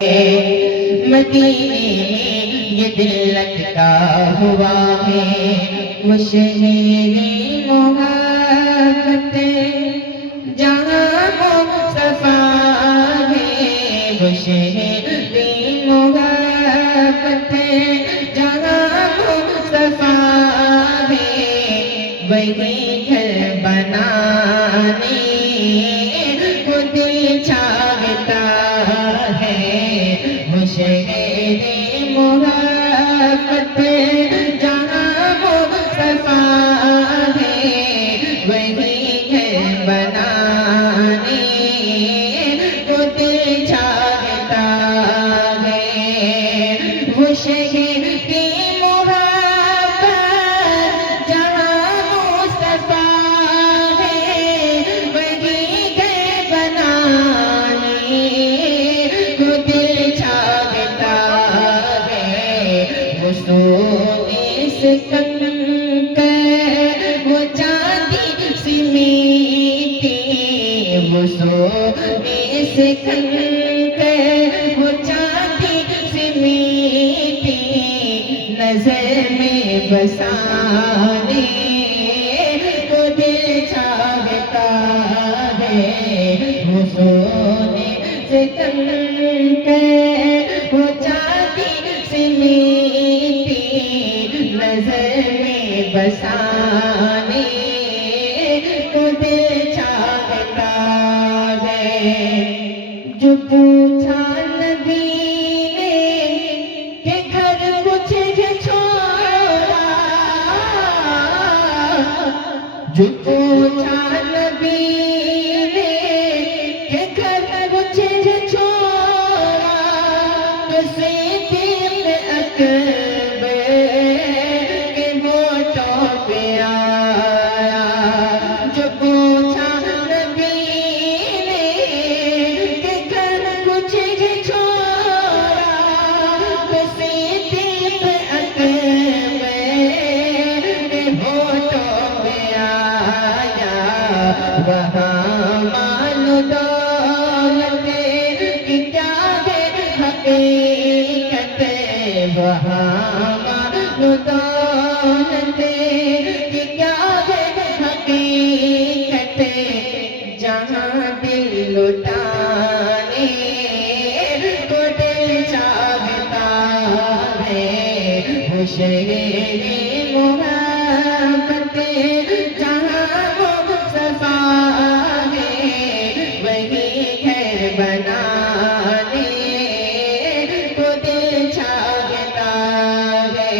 مدینے میں یہ دل لٹکا ہوا ہے، وہ شہر محبت جہاں مصطفیٰ ہے، وہ شہر محبت جہاں مصطفیٰ ہے، وہی گھر بنانے کو دل چاہتا ہے، وہ شہر محبت جہاں مصطفیٰ ہے، وہی گھر بنانے کو دل چاہتا ہے، وہ شہر کی محبت جہاں مصطفیٰ ہے، وہی گھر بنانے کو دل چاہتا ہے، وہ سونے سے کنکر وہ چاندی سی میٹھی، وہ سونے سے کنکر وہ چاندی سی میٹھی، نظر میں بسانے کو دل چاہتا ہے، وہ سونے سے کنکر وہ چاندی سی میٹھی، نظر میں بسانے کو دل چاہتا ہے، جو پوچھا نبی نے کہ گھر کچھ ہے چھوڑا، جو پوچھا نبی نے کہ گھر کچھ ہے چھوڑا، تو صدیق اکبر کے ہونٹوں پہ آیا، جو پوچھا نبی نے کہ گھر کچھ ہے چھوڑا، تو صدیق اکبر کے ہونٹوں پہ آیا، وہاں مال و دولت کی کیا ہے حقیقت، وہاں مال و دولت کی کیا ہے حقیقت، جہاں دل لٹانے کو دل چاہتا ہے، وہ شہر محبت جہاں مصطفیٰ ہے، وہی گھر بنانے کو دل چاہتا ہے،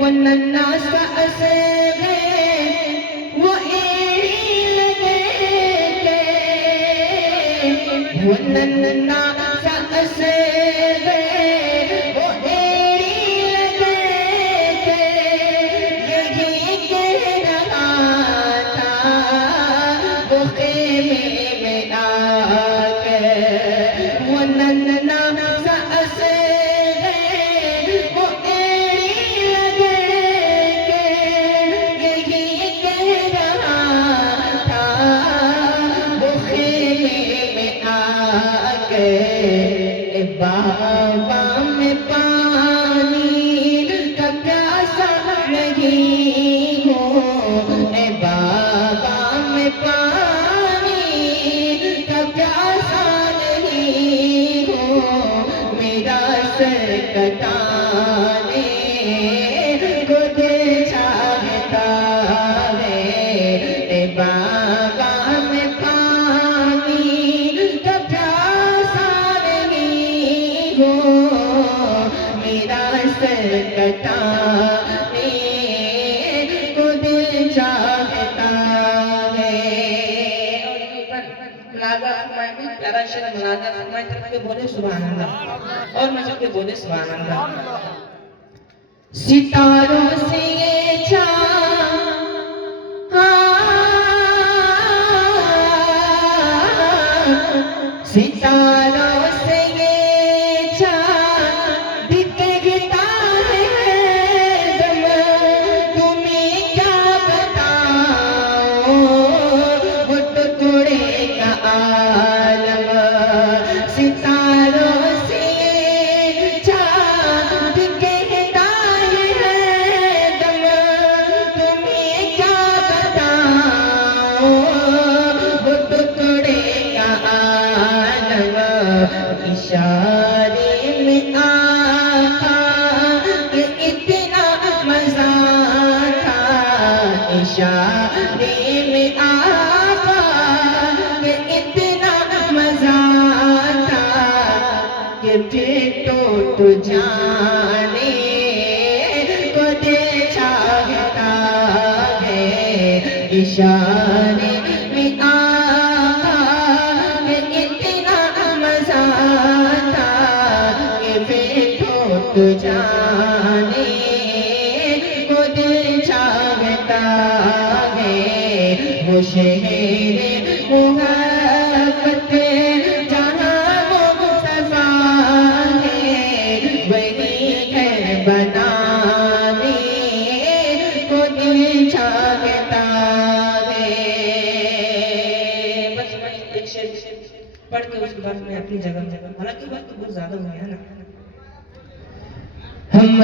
وہ ننھا سا اثر ہے، وہ ایڑی لگے تھے، وہ ننھا سا اثر ہے، وہ ایڑی لگے تھے، یہی کہہ رہا تھا وہ خیمے میں آ کر، وہ ننھا سا اثر ہے، وہ ایڑی لگے تھے، یہی کہہ رہا تھا وہ خیمے میں آ کر، اے بابا میں پانی کا پیاسا نہیں ہوں، اے بابا میں پانی کا پیاسا نہیں ہوں، میرا سر کٹانے کو دل چاہتا ہے، اے بابا میں پانی کا پیاسا نہیں ہوں، میرا سر کٹانے کو دل چاہتا ہے، ملازہ فرمائیں، پیارا شعر ملازہ فرمائیں، طرف کے بولے سبحان اللہ، اور مجھے کے بولے سبحان اللہ، ستاروں سے یہ چاند ستاروں سے یہ چاند بکھرتا ہے دم، تمہیں کیا بتاؤں وہ ٹکڑے کا عالم، ستاروں سے اشارے میں آقا کے اتنا مزہ تھا، اشارے میں آقا کے اتنا مزہ تھا کہ پھر ٹوٹ جانے کو دل چاہتا ہے، اشارے میں آقا کے اتنا مزہ تھا کہ پھر ٹوٹ جانے کو دل چاہتا ہے، وہ شہر محبت جہاں مصطفیٰ ہے، وہی ہے بنانے کو دل چاہتا ہے۔ بس ایک شعر پڑھ کے اس کے بعد میں اپنی جگہ، حالانکہ وقت بہت زیادہ ہو گیا نا، ہم